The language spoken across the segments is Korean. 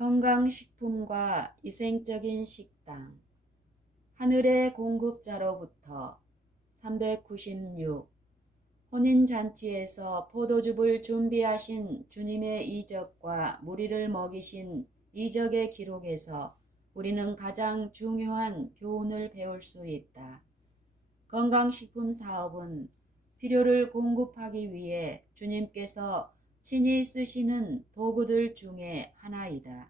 건강식품과 위생적인 식당. 하늘의 공급자로부터. 396. 혼인잔치에서 포도즙을 준비하신 주님의 이적과 무리를 먹이신 이적의 기록에서 우리는 가장 중요한 교훈을 배울 수 있다. 건강식품 사업은 필요를 공급하기 위해 주님께서 친히 쓰시는 도구들 중에 하나이다.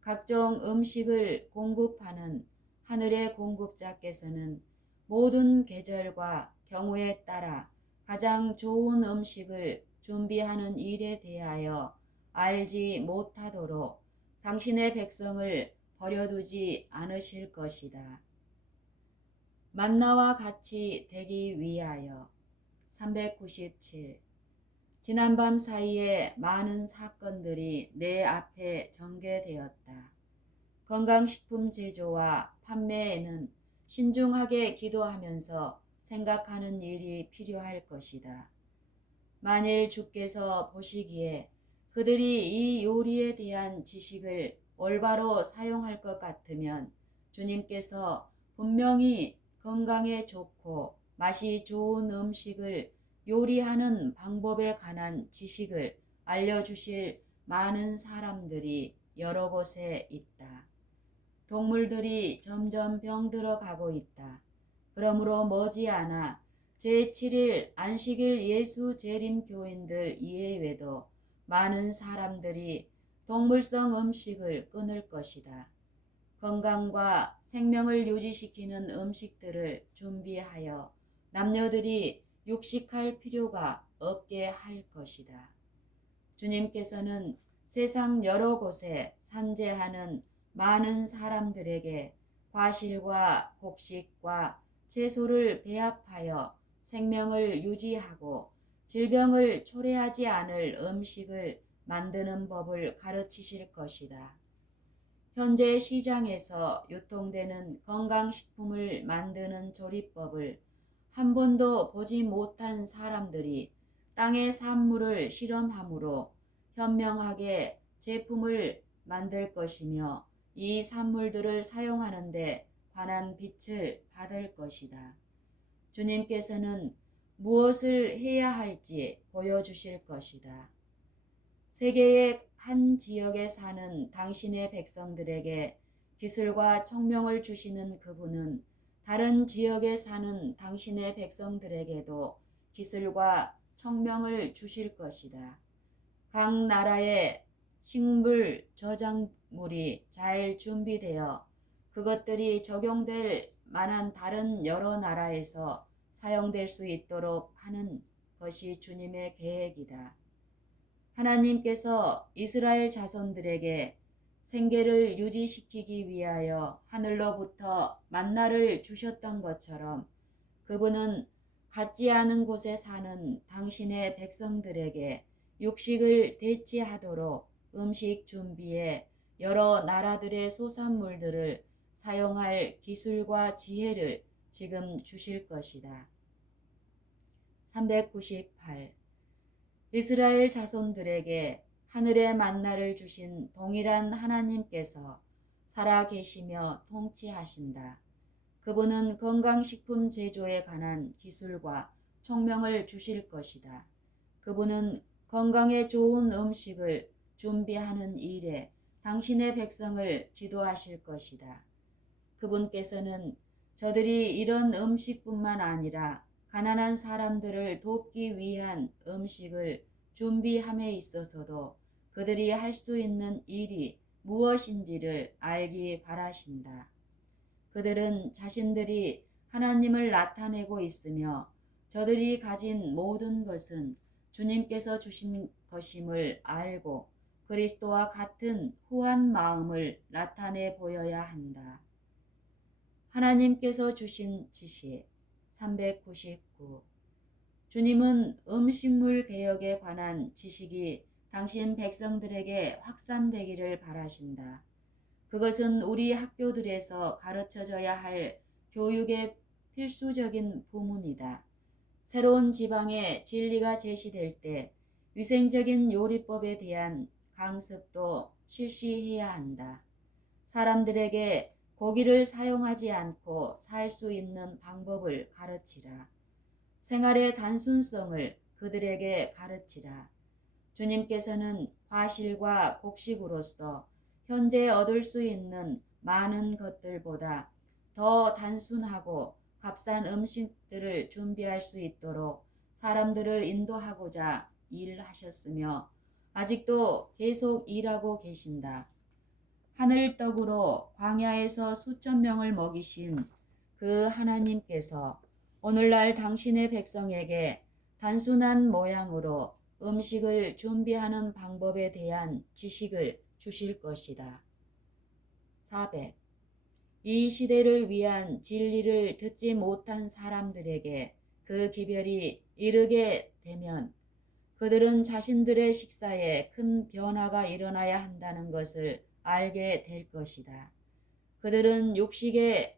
각종 음식을 공급하는 하늘의 공급자께서는 모든 계절과 경우에 따라 가장 좋은 음식을 준비하는 일에 대하여 알지 못하도록 당신의 백성을 버려두지 않으실 것이다. 만나와 같이 되기 위하여. 397. 지난밤 사이에 많은 사건들이 내 앞에 전개되었다. 건강식품 제조와 판매에는 신중하게 기도하면서 생각하는 일이 필요할 것이다. 만일 주께서 보시기에 그들이 이 요리에 대한 지식을 올바로 사용할 것 같으면 주님께서 분명히 건강에 좋고 맛이 좋은 음식을 요리하는 방법에 관한 지식을 알려주실 많은 사람들이 여러 곳에 있다. 동물들이 점점 병들어 가고 있다. 그러므로 머지않아 제7일 안식일 예수 재림 교인들 이외에도 많은 사람들이 동물성 음식을 끊을 것이다. 건강과 생명을 유지시키는 음식들을 준비하여 남녀들이 육식할 필요가 없게 할 것이다. 주님께서는 세상 여러 곳에 산재하는 많은 사람들에게 과실과 곡식과 채소를 배합하여 생명을 유지하고 질병을 초래하지 않을 음식을 만드는 법을 가르치실 것이다. 현재 시장에서 유통되는 건강식품을 만드는 조리법을 한 번도 보지 못한 사람들이 땅의 산물을 실험함으로 현명하게 제품을 만들 것이며 이 산물들을 사용하는 데 관한 빛을 받을 것이다. 주님께서는 무엇을 해야 할지 보여주실 것이다. 세계의 한 지역에 사는 당신의 백성들에게 기술과 청명을 주시는 그분은 다른 지역에 사는 당신의 백성들에게도 기술과 청명을 주실 것이다. 각 나라의 식물 저작물이 잘 준비되어 그것들이 적용될 만한 다른 여러 나라에서 사용될 수 있도록 하는 것이 주님의 계획이다. 하나님께서 이스라엘 자손들에게 생계를 유지시키기 위하여 하늘로부터 만나를 주셨던 것처럼 그분은 같지 않은 곳에 사는 당신의 백성들에게 육식을 대체하도록 음식 준비에 여러 나라들의 소산물들을 사용할 기술과 지혜를 지금 주실 것이다. 398. 이스라엘 자손들에게 하늘의 만나를 주신 동일한 하나님께서 살아 계시며 통치하신다. 그분은 건강식품 제조에 관한 기술과 총명을 주실 것이다. 그분은 건강에 좋은 음식을 준비하는 일에 당신의 백성을 지도하실 것이다. 그분께서는 저들이 이런 음식뿐만 아니라 가난한 사람들을 돕기 위한 음식을 준비함에 있어서도 그들이 할 수 있는 일이 무엇인지를 알기 바라신다. 그들은 자신들이 하나님을 나타내고 있으며 저들이 가진 모든 것은 주님께서 주신 것임을 알고 그리스도와 같은 후한 마음을 나타내 보여야 한다. 하나님께서 주신 지식. 399. 주님은 음식물 개혁에 관한 지식이 당신 백성들에게 확산되기를 바라신다. 그것은 우리 학교들에서 가르쳐져야 할 교육의 필수적인 부문이다. 새로운 지방의 진리가 제시될 때 위생적인 요리법에 대한 강습도 실시해야 한다. 사람들에게 고기를 사용하지 않고 살 수 있는 방법을 가르치라. 생활의 단순성을 그들에게 가르치라. 주님께서는 과실과 곡식으로서 현재 얻을 수 있는 많은 것들보다 더 단순하고 값싼 음식들을 준비할 수 있도록 사람들을 인도하고자 일하셨으며 아직도 계속 일하고 계신다. 하늘 떡으로 광야에서 수천 명을 먹이신 그 하나님께서 오늘날 당신의 백성에게 단순한 모양으로 음식을 준비하는 방법에 대한 지식을 주실 것이다. 400. 이 시대를 위한 진리를 듣지 못한 사람들에게 그 기별이 이르게 되면 그들은 자신들의 식사에 큰 변화가 일어나야 한다는 것을 알게 될 것이다. 그들은 육식이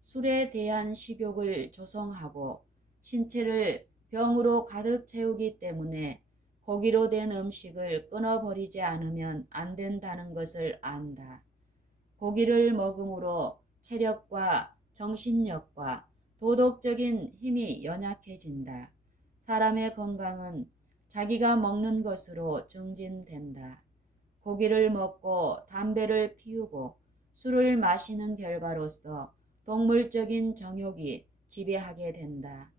술에 대한 식욕을 조성하고 신체를 병으로 가득 채우기 때문에 고기로 된 음식을 끊어버리지 않으면 안 된다는 것을 안다. 고기를 먹음으로 체력과 정신력과 도덕적인 힘이 연약해진다. 사람의 건강은 자기가 먹는 것으로 증진된다. 고기를 먹고 담배를 피우고 술을 마시는 결과로서 동물적인 정욕이 지배하게 된다.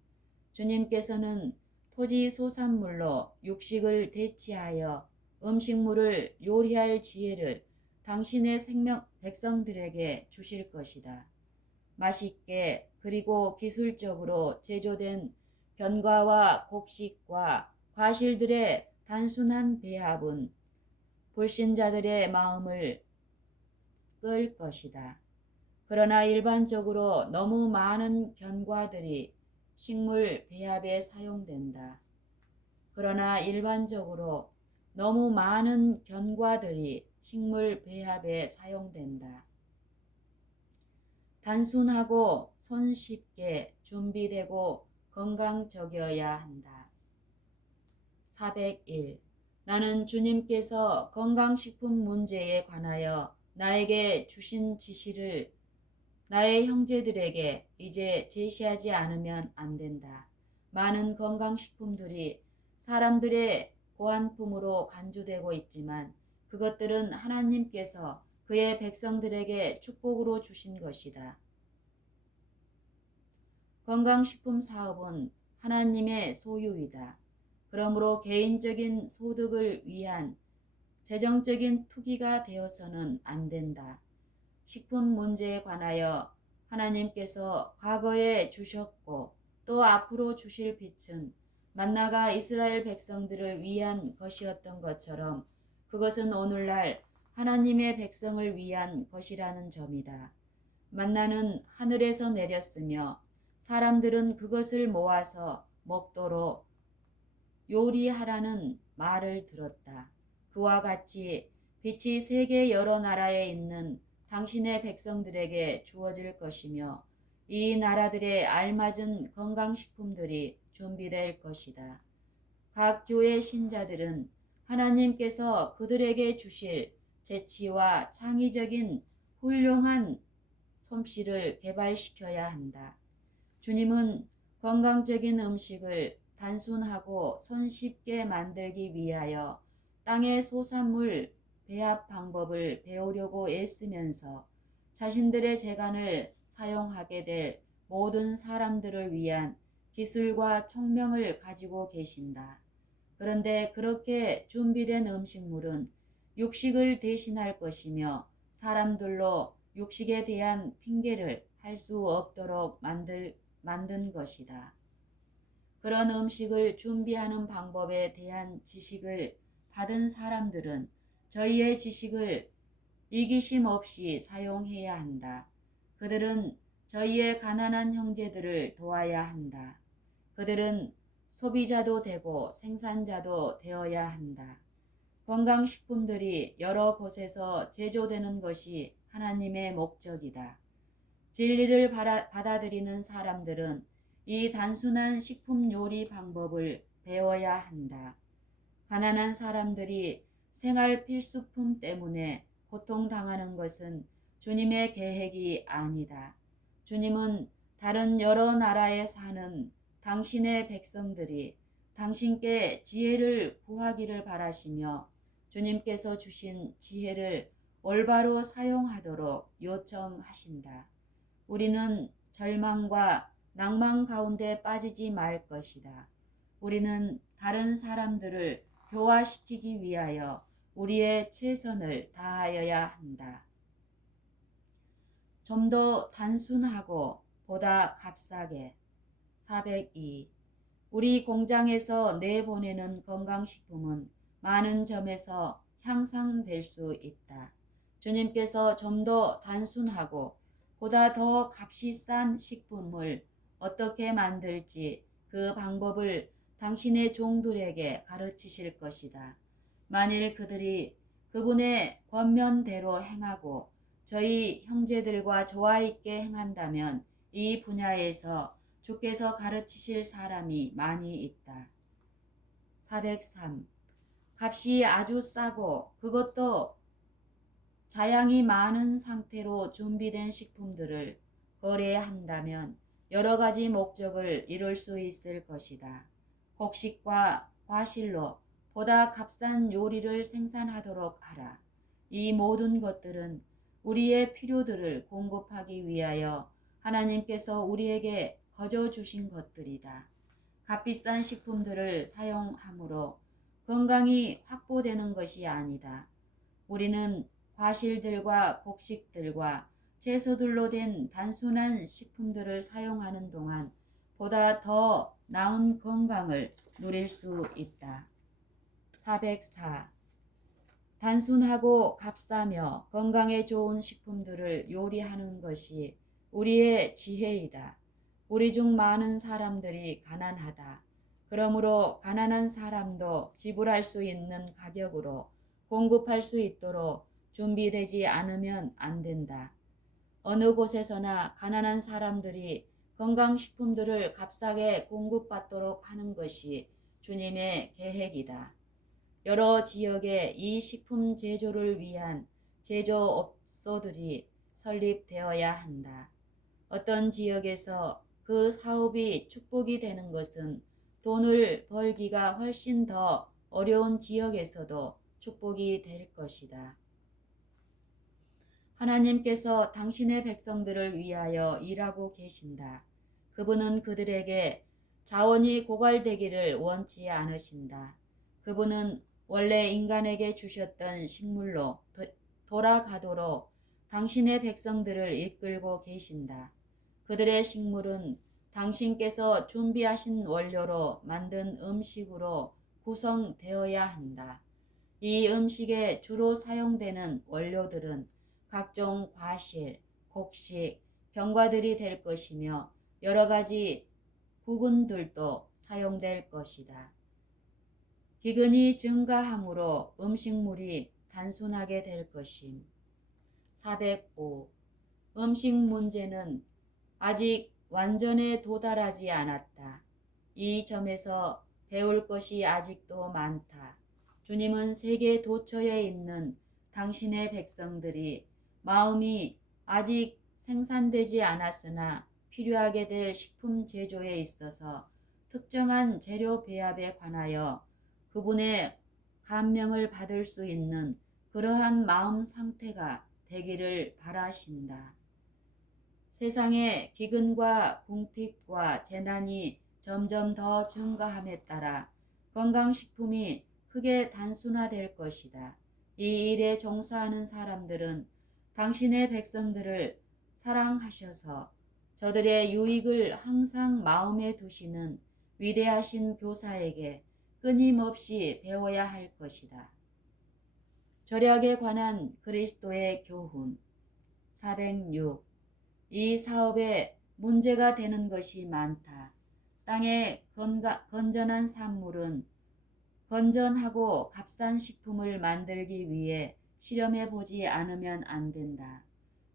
주님께서는 토지 소산물로 육식을 대체하여 음식물을 요리할 지혜를 당신의 백성들에게 주실 것이다. 맛있게 그리고 기술적으로 제조된 견과와 곡식과 과실들의 단순한 배합은 불신자들의 마음을 끌 것이다. 그러나 일반적으로 너무 많은 견과들이 식물 배합에 사용된다. 그러나 일반적으로 너무 많은 견과들이 식물 배합에 사용된다. 단순하고 손쉽게 준비되고 건강적이어야 한다. 401. 나는 주님께서 건강식품 문제에 관하여 나에게 주신 지시를 나의 형제들에게 이제 제시하지 않으면 안 된다. 많은 건강식품들이 사람들의 고안품으로 간주되고 있지만 그것들은 하나님께서 그의 백성들에게 축복으로 주신 것이다. 건강식품 사업은 하나님의 소유이다. 그러므로 개인적인 소득을 위한 재정적인 투기가 되어서는 안 된다. 식품 문제에 관하여 하나님께서 과거에 주셨고 또 앞으로 주실 빛은 만나가 이스라엘 백성들을 위한 것이었던 것처럼 그것은 오늘날 하나님의 백성을 위한 것이라는 점이다. 만나는 하늘에서 내렸으며 사람들은 그것을 모아서 먹도록 요리하라는 말을 들었다. 그와 같이 빛이 세계 여러 나라에 있는 당신의 백성들에게 주어질 것이며 이 나라들의 알맞은 건강식품들이 준비될 것이다. 각 교회 신자들은 하나님께서 그들에게 주실 재치와 창의적인 훌륭한 솜씨를 개발시켜야 한다. 주님은 건강적인 음식을 단순하고 손쉽게 만들기 위하여 땅의 소산물 배합 방법을 배우려고 애쓰면서 자신들의 재간을 사용하게 될 모든 사람들을 위한 기술과 총명을 가지고 계신다. 그런데 그렇게 준비된 음식물은 육식을 대신할 것이며 사람들로 육식에 대한 핑계를 할 수 없도록 만든 것이다. 그런 음식을 준비하는 방법에 대한 지식을 받은 사람들은 저희의 지식을 이기심 없이 사용해야 한다. 그들은 저희의 가난한 형제들을 도와야 한다. 그들은 소비자도 되고 생산자도 되어야 한다. 건강식품들이 여러 곳에서 제조되는 것이 하나님의 목적이다. 진리를 받아들이는 사람들은 이 단순한 식품 요리 방법을 배워야 한다. 가난한 사람들이 생활 필수품 때문에 고통당하는 것은 주님의 계획이 아니다. 주님은 다른 여러 나라에 사는 당신의 백성들이 당신께 지혜를 구하기를 바라시며 주님께서 주신 지혜를 올바로 사용하도록 요청하신다. 우리는 절망과 낭만 가운데 빠지지 말 것이다. 우리는 다른 사람들을 교화시키기 위하여 우리의 최선을 다하여야 한다. 좀 더 단순하고 보다 값싸게. 402. 우리 공장에서 내보내는 건강식품은 많은 점에서 향상될 수 있다. 주님께서 좀 더 단순하고 보다 더 값이 싼 식품을 어떻게 만들지 그 방법을 당신의 종들에게 가르치실 것이다. 만일 그들이 그분의 권면대로 행하고 저희 형제들과 조화 있게 행한다면 이 분야에서 주께서 가르치실 사람이 많이 있다. 403. 값이 아주 싸고 그것도 자양이 많은 상태로 준비된 식품들을 거래한다면 여러 가지 목적을 이룰 수 있을 것이다. 곡식과 과실로 보다 값싼 요리를 생산하도록 하라. 이 모든 것들은 우리의 필요들을 공급하기 위하여 하나님께서 우리에게 거저 주신 것들이다. 값비싼 식품들을 사용함으로 건강이 확보되는 것이 아니다. 우리는 과실들과 곡식들과 채소들로 된 단순한 식품들을 사용하는 동안 보다 더 나은 건강을 누릴 수 있다. 404. 단순하고 값싸며 건강에 좋은 식품들을 요리하는 것이 우리의 지혜이다. 우리 중 많은 사람들이 가난하다. 그러므로 가난한 사람도 지불할 수 있는 가격으로 공급할 수 있도록 준비되지 않으면 안 된다. 어느 곳에서나 가난한 사람들이 건강식품들을 값싸게 공급받도록 하는 것이 주님의 계획이다. 여러 지역에 이 식품 제조를 위한 제조업소들이 설립되어야 한다. 어떤 지역에서 그 사업이 축복이 되는 것은 돈을 벌기가 훨씬 더 어려운 지역에서도 축복이 될 것이다. 하나님께서 당신의 백성들을 위하여 일하고 계신다. 그분은 그들에게 자원이 고갈되기를 원치 않으신다. 그분은 원래 인간에게 주셨던 식물로 돌아가도록 당신의 백성들을 이끌고 계신다. 그들의 식물은 당신께서 준비하신 원료로 만든 음식으로 구성되어야 한다. 이 음식에 주로 사용되는 원료들은 각종 과실, 곡식, 견과들이 될 것이며 여러 가지 구근들도 사용될 것이다. 기근이 증가함으로 음식물이 단순하게 될 것임. 405. 음식 문제는 아직 완전에 도달하지 않았다. 이 점에서 배울 것이 아직도 많다. 주님은 세계 도처에 있는 당신의 백성들이 마음이 아직 생산되지 않았으나 필요하게 될 식품 제조에 있어서 특정한 재료 배합에 관하여 그분의 감명을 받을 수 있는 그러한 마음 상태가 되기를 바라신다. 세상의 기근과 궁핍과 재난이 점점 더 증가함에 따라 건강식품이 크게 단순화될 것이다. 이 일에 종사하는 사람들은 당신의 백성들을 사랑하셔서 저들의 유익을 항상 마음에 두시는 위대하신 교사에게 끊임없이 배워야 할 것이다. 절약에 관한 그리스도의 교훈. 406. 이 사업에 문제가 되는 것이 많다. 땅의 건전한 산물은 건전하고 값싼 식품을 만들기 위해 실험해 보지 않으면 안 된다.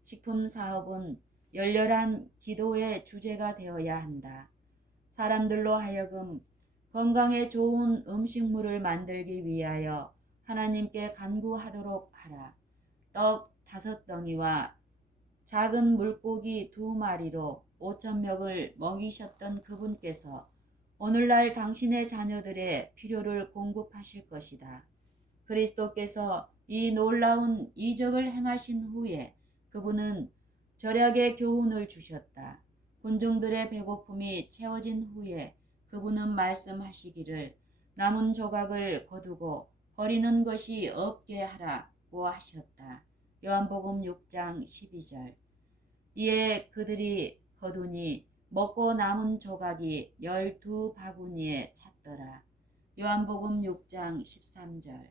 식품 사업은 열렬한 기도의 주제가 되어야 한다. 사람들로 하여금 건강에 좋은 음식물을 만들기 위하여 하나님께 간구하도록 하라. 떡 5덩이와 작은 물고기 2마리로 5,000명을 먹이셨던 그분께서 오늘날 당신의 자녀들의 필요를 공급하실 것이다. 그리스도께서 이 놀라운 이적을 행하신 후에 그분은 절약의 교훈을 주셨다. 군중들의 배고픔이 채워진 후에 그분은 말씀하시기를 남은 조각을 거두고 버리는 것이 없게 하라고 하셨다. 요한복음 6장 12절. 이에 그들이 거두니 먹고 남은 조각이 12바구니에 찼더라. 요한복음 6장 13절.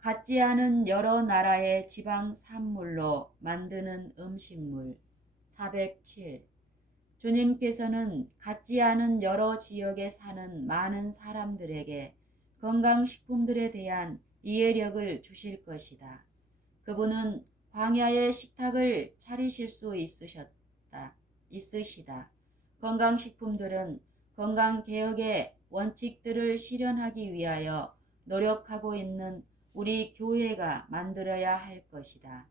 같지 않은 여러 나라의 지방 산물로 만드는 음식물 407. 주님께서는 같지 않은 여러 지역에 사는 많은 사람들에게 건강식품들에 대한 이해력을 주실 것이다. 그분은 광야의 식탁을 차리실 수 있으시다. 건강식품들은 건강개혁의 원칙들을 실현하기 위하여 노력하고 있는 우리 교회가 만들어야 할 것이다.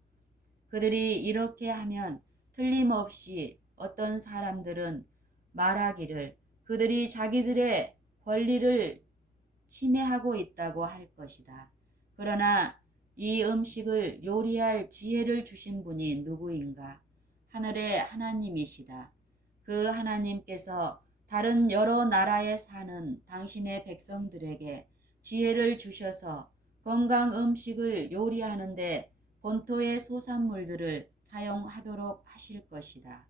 그들이 이렇게 하면 틀림없이 어떤 사람들은 말하기를 그들이 자기들의 권리를 침해하고 있다고 할 것이다. 그러나 이 음식을 요리할 지혜를 주신 분이 누구인가? 하늘의 하나님이시다. 그 하나님께서 다른 여러 나라에 사는 당신의 백성들에게 지혜를 주셔서 건강 음식을 요리하는데 본토의 소산물들을 사용하도록 하실 것이다.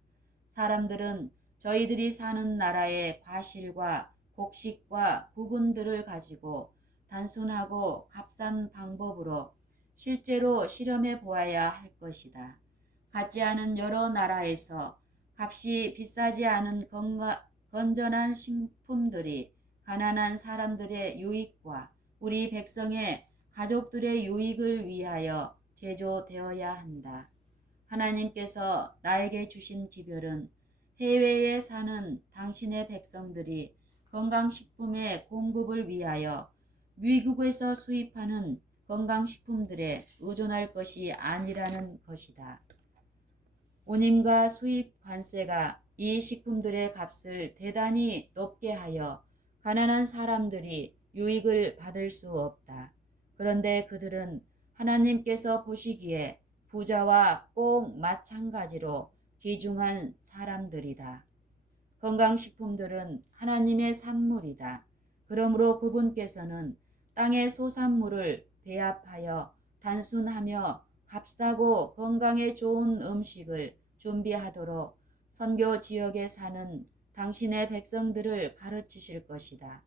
사람들은 저희들이 사는 나라의 과실과 곡식과 부분들을 가지고 단순하고 값싼 방법으로 실제로 실험해 보아야 할 것이다. 같지 않은 여러 나라에서 값이 비싸지 않은 건전한 식품들이 가난한 사람들의 유익과 우리 백성의 가족들의 유익을 위하여 제조되어야 한다. 하나님께서 나에게 주신 기별은 해외에 사는 당신의 백성들이 건강식품의 공급을 위하여 미국에서 수입하는 건강식품들에 의존할 것이 아니라는 것이다. 운임과 수입 관세가 이 식품들의 값을 대단히 높게 하여 가난한 사람들이 유익을 받을 수 없다. 그런데 그들은 하나님께서 보시기에 부자와 꼭 마찬가지로 귀중한 사람들이다. 건강식품들은 하나님의 산물이다. 그러므로 그분께서는 땅의 소산물을 배합하여 단순하며 값싸고 건강에 좋은 음식을 준비하도록 선교 지역에 사는 당신의 백성들을 가르치실 것이다.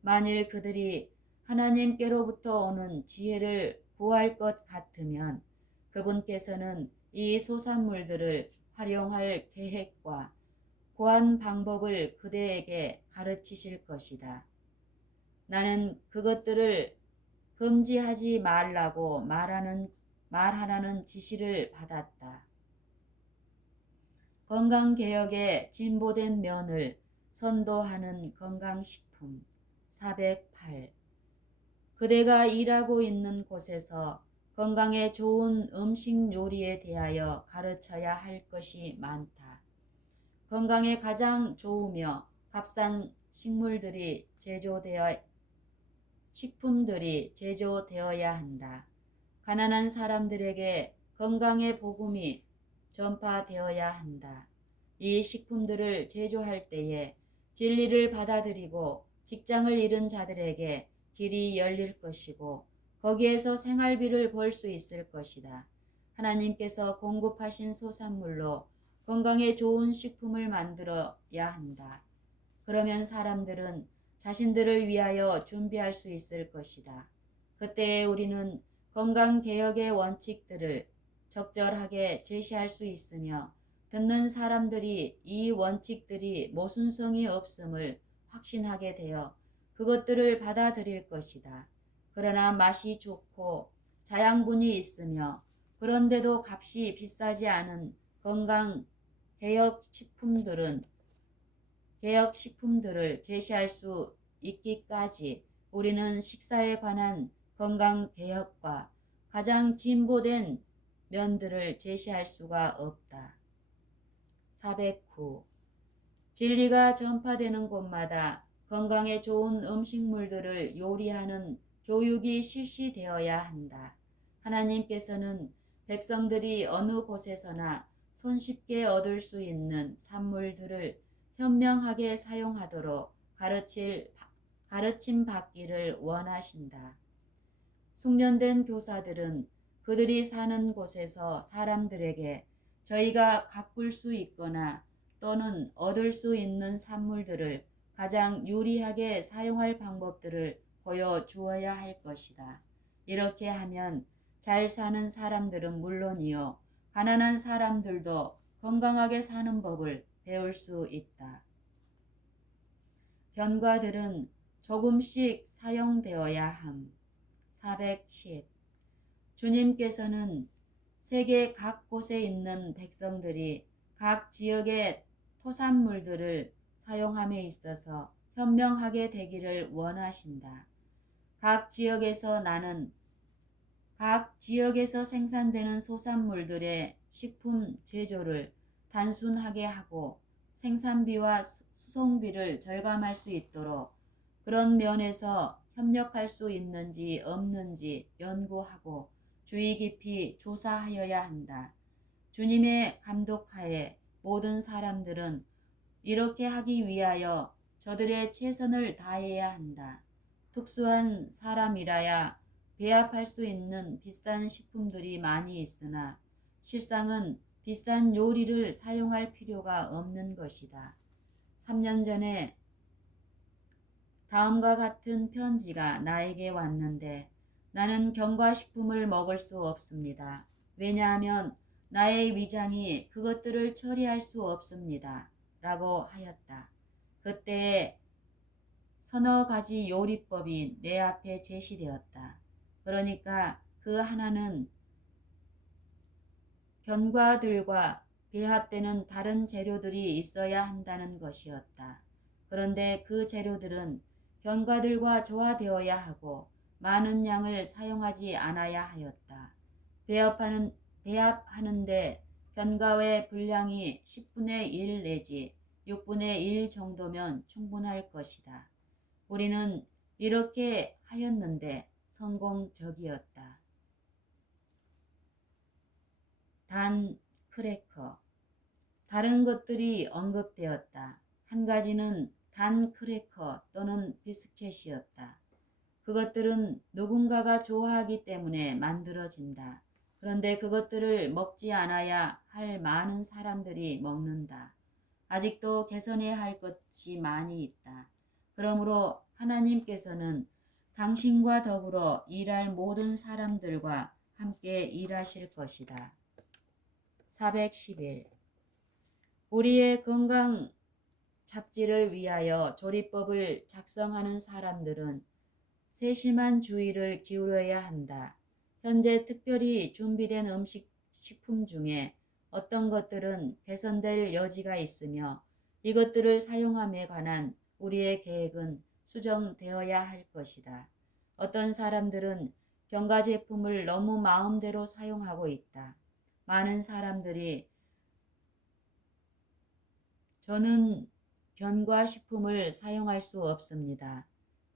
만일 그들이 하나님께로부터 오는 지혜를 구할 것 같으면 그분께서는 이 소산물들을 활용할 계획과 고안 방법을 그대에게 가르치실 것이다. 나는 그것들을 금지하지 말라고 말하라는 지시를 받았다. 건강개혁의 진보된 면을 선도하는 건강식품 408. 그대가 일하고 있는 곳에서 건강에 좋은 음식 요리에 대하여 가르쳐야 할 것이 많다. 건강에 가장 좋으며 값싼 식품들이 제조되어야 한다. 가난한 사람들에게 건강의 복음이 전파되어야 한다. 이 식품들을 제조할 때에 진리를 받아들이고 직장을 잃은 자들에게 길이 열릴 것이고 거기에서 생활비를 벌 수 있을 것이다. 하나님께서 공급하신 소산물로 건강에 좋은 식품을 만들어야 한다. 그러면 사람들은 자신들을 위하여 준비할 수 있을 것이다. 그때에 우리는 건강개혁의 원칙들을 적절하게 제시할 수 있으며 듣는 사람들이 이 원칙들이 모순성이 없음을 확신하게 되어 그것들을 받아들일 것이다. 그러나 맛이 좋고 자양분이 있으며 그런데도 값이 비싸지 않은 건강개혁 식품들은 개혁 식품들을 제시할 수 있기까지 우리는 식사에 관한 건강 개혁과 가장 진보된 면들을 제시할 수가 없다. 409. 진리가 전파되는 곳마다 건강에 좋은 음식물들을 요리하는 교육이 실시되어야 한다. 하나님께서는 백성들이 어느 곳에서나 손쉽게 얻을 수 있는 산물들을 현명하게 사용하도록 가르침 받기를 원하신다. 숙련된 교사들은 그들이 사는 곳에서 사람들에게 저희가 가꿀 수 있거나 또는 얻을 수 있는 산물들을 가장 유리하게 사용할 방법들을 보여주어야 할 것이다. 이렇게 하면 잘 사는 사람들은 물론이요, 가난한 사람들도 건강하게 사는 법을 배울 수 있다. 견과들은 조금씩 사용되어야 함. 410. 주님께서는 세계 각 곳에 있는 백성들이 각 지역의 토산물들을 사용함에 있어서 현명하게 되기를 원하신다. 각 지역에서 생산되는 소산물들의 식품 제조를 단순하게 하고 생산비와 수송비를 절감할 수 있도록 그런 면에서 협력할 수 있는지 없는지 연구하고 주의 깊이 조사하여야 한다. 주님의 감독하에 모든 사람들은 이렇게 하기 위하여 저들의 최선을 다해야 한다. 특수한 사람이라야 배합할 수 있는 비싼 식품들이 많이 있으나 실상은 비싼 요리를 사용할 필요가 없는 것이다. 3년 전에 다음과 같은 편지가 나에게 왔는데 나는 견과식품을 먹을 수 없습니다. 왜냐하면 나의 위장이 그것들을 처리할 수 없습니다. 라고 하였다. 그때 서너 가지 요리법이 내 앞에 제시되었다. 그러니까 그 하나는 견과들과 배합되는 다른 재료들이 있어야 한다는 것이었다. 그런데 그 재료들은 견과들과 조화되어야 하고 많은 양을 사용하지 않아야 하였다. 배합하는데 견과의 분량이 10분의 1 내지 6분의 1 정도면 충분할 것이다. 우리는 이렇게 하였는데 성공적이었다. 단 크래커. 다른 것들이 언급되었다. 한 가지는 단 크래커 또는 비스켓이었다. 그것들은 누군가가 좋아하기 때문에 만들어진다. 그런데 그것들을 먹지 않아야 할 많은 사람들이 먹는다. 아직도 개선해야 할 것이 많이 있다. 그러므로 하나님께서는 당신과 더불어 일할 모든 사람들과 함께 일하실 것이다. 411. 우리의 건강 잡지를 위하여 조리법을 작성하는 사람들은 세심한 주의를 기울여야 한다. 현재 특별히 준비된 식품 중에 어떤 것들은 개선될 여지가 있으며 이것들을 사용함에 관한 우리의 계획은 수정되어야 할 것이다. 어떤 사람들은 견과 제품을 너무 마음대로 사용하고 있다. 많은 사람들이 저는 견과 식품을 사용할 수 없습니다.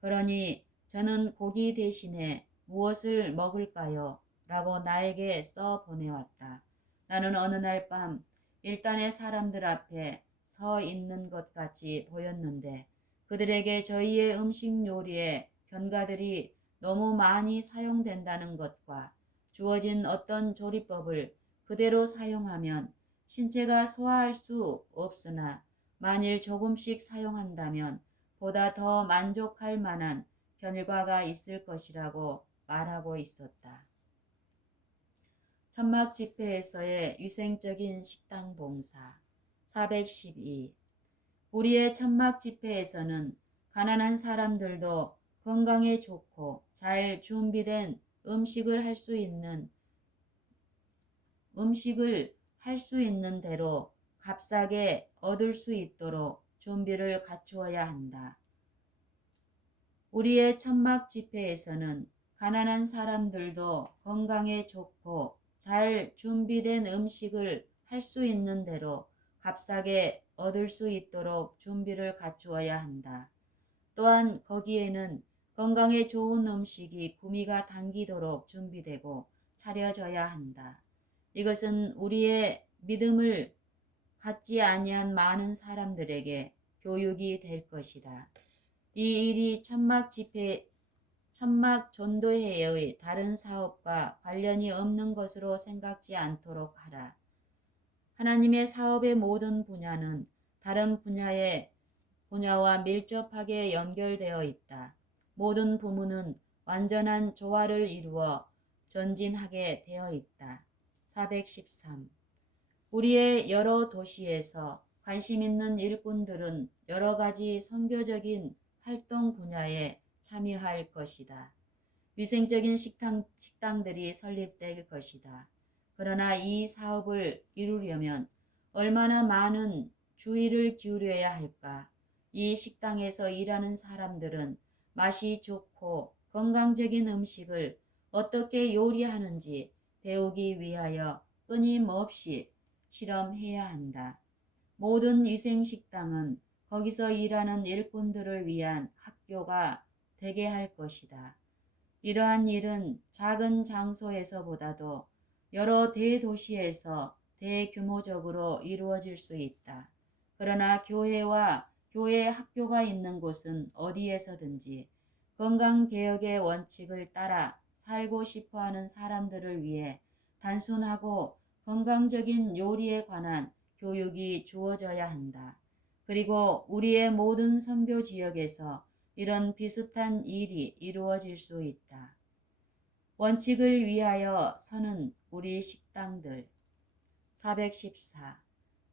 그러니 저는 고기 대신에 무엇을 먹을까요? 라고 나에게 써 보내왔다. 나는 어느 날 밤 일단의 사람들 앞에 서 있는 것 같이 보였는데 그들에게 저희의 음식 요리에 견과들이 너무 많이 사용된다는 것과 주어진 어떤 조리법을 그대로 사용하면 신체가 소화할 수 없으나 만일 조금씩 사용한다면 보다 더 만족할 만한 결과가 있을 것이라고 말하고 있었다. 천막 집회에서의 위생적인 식당 봉사. 412. 우리의 천막 집회에서는 가난한 사람들도 건강에 좋고 잘 준비된 음식을 할 수 있는 대로 값싸게 얻을 수 있도록 준비를 갖추어야 한다. 우리의 천막 집회에서는 가난한 사람들도 건강에 좋고 잘 준비된 음식을 할 수 있는 대로 값싸게 얻을 수 있도록 준비를 갖추어야 한다. 또한 거기에는 건강에 좋은 음식이 구미가 당기도록 준비되고 차려져야 한다. 이것은 우리의 믿음을 갖지 아니한 많은 사람들에게 교육이 될 것이다. 이 일이 천막 전도회의 다른 사업과 관련이 없는 것으로 생각지 않도록 하라. 하나님의 사업의 모든 분야는 다른 분야와 밀접하게 연결되어 있다. 모든 부문은 완전한 조화를 이루어 전진하게 되어 있다. 413. 우리의 여러 도시에서 관심 있는 일꾼들은 여러 가지 선교적인 활동 분야에 참여할 것이다. 위생적인 식당들이 설립될 것이다. 그러나 이 사업을 이루려면 얼마나 많은 주의를 기울여야 할까? 이 식당에서 일하는 사람들은 맛이 좋고 건강적인 음식을 어떻게 요리하는지 배우기 위하여 끊임없이 실험해야 한다. 모든 위생식당은 거기서 일하는 일꾼들을 위한 학교가 되게 할 것이다. 이러한 일은 작은 장소에서보다도 여러 대도시에서 대규모적으로 이루어질 수 있다. 그러나 교회와 교회 학교가 있는 곳은 어디에서든지 건강개혁의 원칙을 따라 살고 싶어하는 사람들을 위해 단순하고 건강적인 요리에 관한 교육이 주어져야 한다. 그리고 우리의 모든 선교 지역에서 이런 비슷한 일이 이루어질 수 있다. 원칙을 위하여 서는 우리 식당들. 414.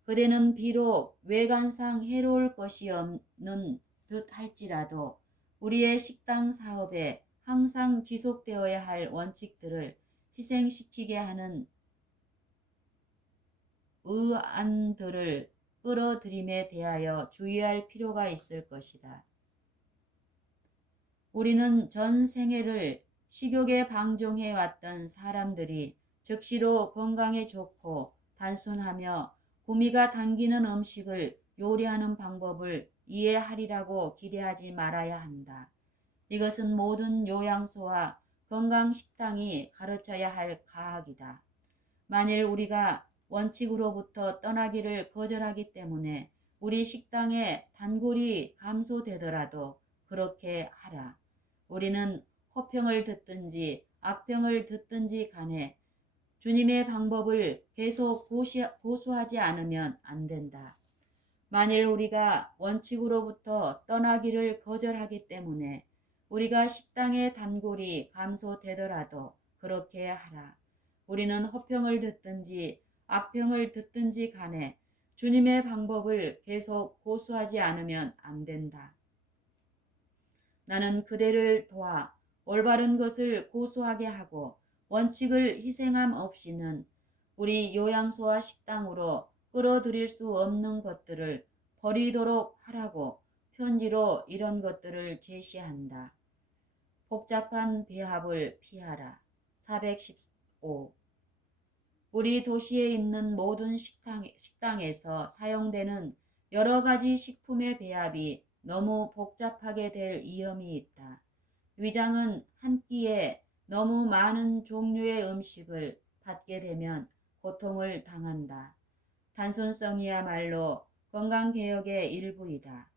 그대는 비록 외관상 해로울 것이 없는 듯 할지라도 우리의 식당 사업에 항상 지속되어야 할 원칙들을 희생시키게 하는 의안들을 끌어들임에 대하여 주의할 필요가 있을 것이다. 우리는 전 생애를 식욕에 방종해 왔던 사람들이 즉시로 건강에 좋고 단순하며 구미가 당기는 음식을 요리하는 방법을 이해하리라고 기대하지 말아야 한다. 이것은 모든 요양소와 건강식당이 가르쳐야 할 과학이다. 만일 우리가 원칙으로부터 떠나기를 거절하기 때문에 우리 식당의 단골이 감소되더라도 그렇게 하라. 우리는 호평을 듣든지 악평을 듣든지 간에 주님의 방법을 계속 고수하지 않으면 안 된다. 만일 우리가 원칙으로부터 떠나기를 거절하기 때문에 우리가 식당의 단골이 감소되더라도 그렇게 하라. 우리는 호평을 듣든지 악평을 듣든지 간에 주님의 방법을 계속 고수하지 않으면 안 된다. 나는 그대를 도와 올바른 것을 고수하게 하고 원칙을 희생함 없이는 우리 요양소와 식당으로 끌어들일 수 없는 것들을 버리도록 하라고 편지로 이런 것들을 제시한다. 복잡한 배합을 피하라. 415. 우리 도시에 있는 모든 식당에서 사용되는 여러 가지 식품의 배합이 너무 복잡하게 될 위험이 있다. 위장은 한 끼에 너무 많은 종류의 음식을 받게 되면 고통을 당한다. 단순성이야말로 건강개혁의 일부이다.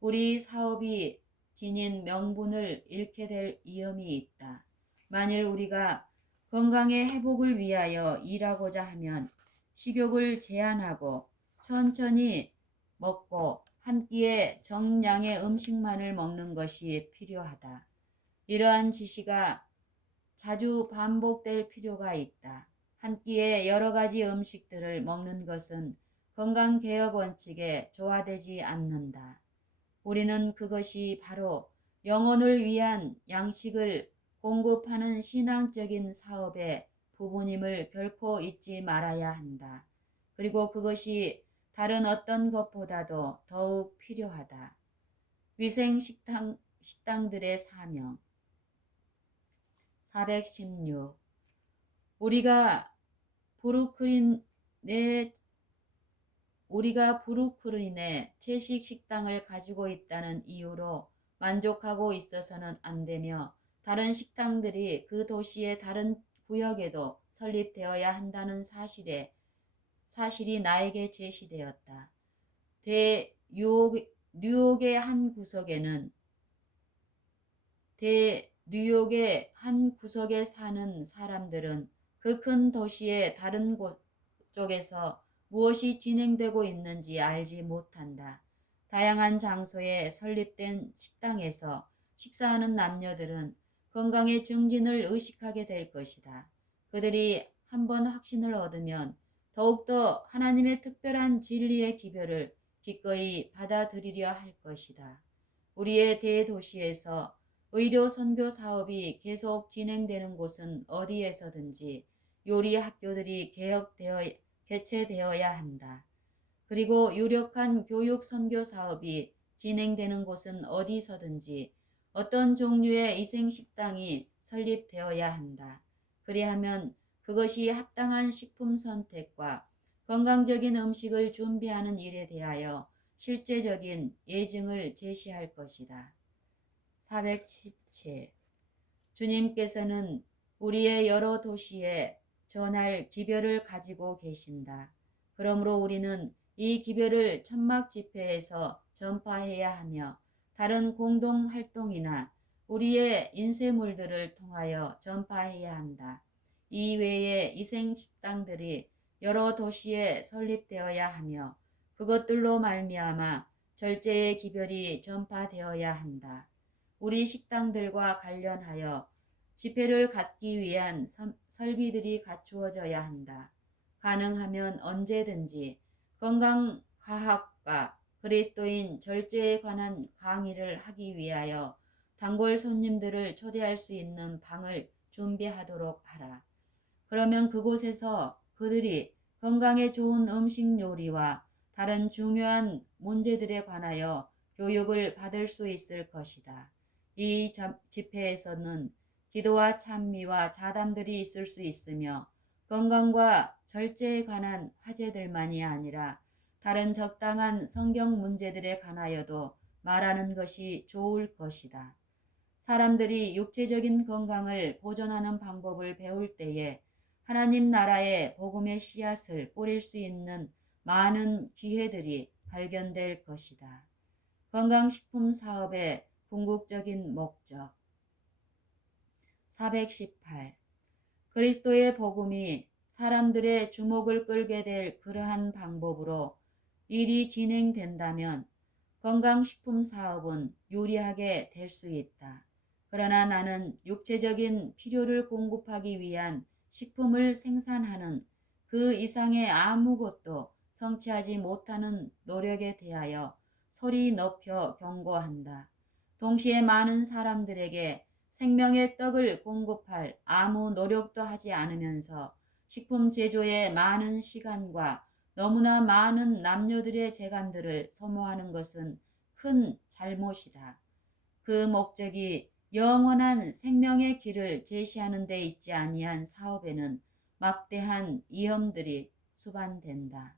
우리 사업이 지닌 명분을 잃게 될 위험이 있다. 만일 우리가 건강의 회복을 위하여 일하고자 하면 식욕을 제한하고 천천히 먹고 한 끼에 정량의 음식만을 먹는 것이 필요하다. 이러한 지시가 자주 반복될 필요가 있다. 한 끼에 여러 가지 음식들을 먹는 것은 건강개혁 원칙에 조화되지 않는다. 우리는 그것이 바로 영혼을 위한 양식을 공급하는 신앙적인 사업의 부분임을 결코 잊지 말아야 한다. 그리고 그것이 다른 어떤 것보다도 더욱 필요하다. 위생 식당들의 사명. 416. 우리가 브루클린의 채식 식당을 가지고 있다는 이유로 만족하고 있어서는 안 되며, 다른 식당들이 그 도시의 다른 구역에도 설립되어야 한다는 사실이 나에게 제시되었다. 뉴욕의 한 구석에 사는 사람들은 그 큰 도시의 다른 쪽에서 무엇이 진행되고 있는지 알지 못한다. 다양한 장소에 설립된 식당에서 식사하는 남녀들은 건강의 증진을 의식하게 될 것이다. 그들이 한번 확신을 얻으면 더욱더 하나님의 특별한 진리의 기별을 기꺼이 받아들이려 할 것이다. 우리의 대도시에서 의료 선교 사업이 계속 진행되는 곳은 어디에서든지 요리 학교들이 개최되어야 한다. 그리고 유력한 교육 선교 사업이 진행되는 곳은 어디서든지 어떤 종류의 위생식당이 설립되어야 한다. 그리하면 그것이 합당한 식품 선택과 건강적인 음식을 준비하는 일에 대하여 실제적인 예증을 제시할 것이다. 417. 주님께서는 우리의 여러 도시에 전할 기별을 가지고 계신다. 그러므로 우리는 이 기별을 천막 집회에서 전파해야 하며 다른 공동 활동이나 우리의 인쇄물들을 통하여 전파해야 한다. 이 외에 위생식당들이 여러 도시에 설립되어야 하며 그것들로 말미암아 절제의 기별이 전파되어야 한다. 우리 식당들과 관련하여 집회를 갖기 위한 설비들이 갖추어져야 한다. 가능하면 언제든지 건강과학과 그리스도인 절제에 관한 강의를 하기 위하여 단골 손님들을 초대할 수 있는 방을 준비하도록 하라. 그러면 그곳에서 그들이 건강에 좋은 음식 요리와 다른 중요한 문제들에 관하여 교육을 받을 수 있을 것이다. 이 집회에서는 기도와 찬미와 자담들이 있을 수 있으며 건강과 절제에 관한 화제들만이 아니라 다른 적당한 성경 문제들에 관하여도 말하는 것이 좋을 것이다. 사람들이 육체적인 건강을 보존하는 방법을 배울 때에 하나님 나라의 복음의 씨앗을 뿌릴 수 있는 많은 기회들이 발견될 것이다. 건강식품 사업의 궁극적인 목적. 418. 그리스도의 복음이 사람들의 주목을 끌게 될 그러한 방법으로 일이 진행된다면 건강식품 사업은 유리하게 될 수 있다. 그러나 나는 육체적인 필요를 공급하기 위한 식품을 생산하는 그 이상의 아무것도 성취하지 못하는 노력에 대하여 소리 높여 경고한다. 동시에 많은 사람들에게 생명의 떡을 공급할 아무 노력도 하지 않으면서 식품 제조에 많은 시간과 너무나 많은 남녀들의 재간들을 소모하는 것은 큰 잘못이다. 그 목적이 영원한 생명의 길을 제시하는 데 있지 아니한 사업에는 막대한 위험들이 수반된다.